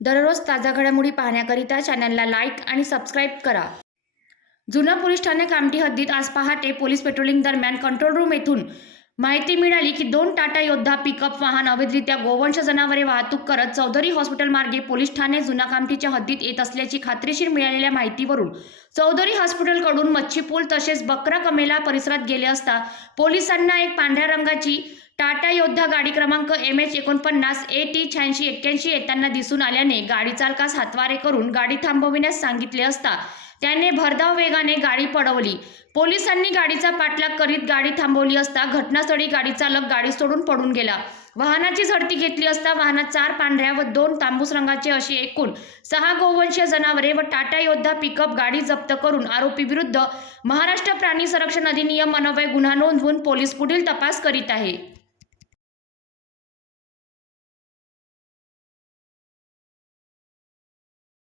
दररोज ताज्या घडामोडी पाहण्याकरिता चॅनलला लाईक आणि सबस्क्राईब करा. जुना पोलीस ठाणे कामठी हद्दीत आज पहाटे पोलीस पेट्रोलिंग दरम्यान कंट्रोल रूम येथून माहिती मिळाली की दोन टाटा योद्धा पिकअप वाहन अवैधरित्या गोवंश जनावरे वाहतूक करत चौधरी हॉस्पिटल मार्गे पोलीस ठाणे जुना कामठीच्या हद्दीत येत असल्याची खात्रीशीर मिळालेल्या माहितीवरून चौधरी हॉस्पिटलकडून मच्छीपूल तसेच बकरा कमेला परिसरात गेले असता पोलिसांना एक पांढऱ्या रंगाची टाटा योद्धा गाडी क्रमांक एम एच एकोणपन्नास ए टी शहाऐंशी एक्क्याऐंशी येताना दिसून आल्याने गाडी चालकास हातवारे करून गाडी थांबविण्यास सांगितले असता त्याने भरधाव वेगाने गाडी पळवली पोलिसांनी गाडीचा पाठलाग करीत गाडी थांबवली असता घटनास्थळी गाडी चालक गाडी सोडून पडून गेला. वाहनाची झडती घेतली असता वाहनात चार पांढऱ्या व दोन तांबूस रंगाचे अशी एकूण सहा गोवंशीय जनावरे व टाटा योद्धा पिकअप गाडी जप्त करून आरोपी विरुद्ध महाराष्ट्र प्राणी संरक्षण अधिनियम अन्वये गुन्हा नोंदवून पोलीस पुढील तपास करीत आहे.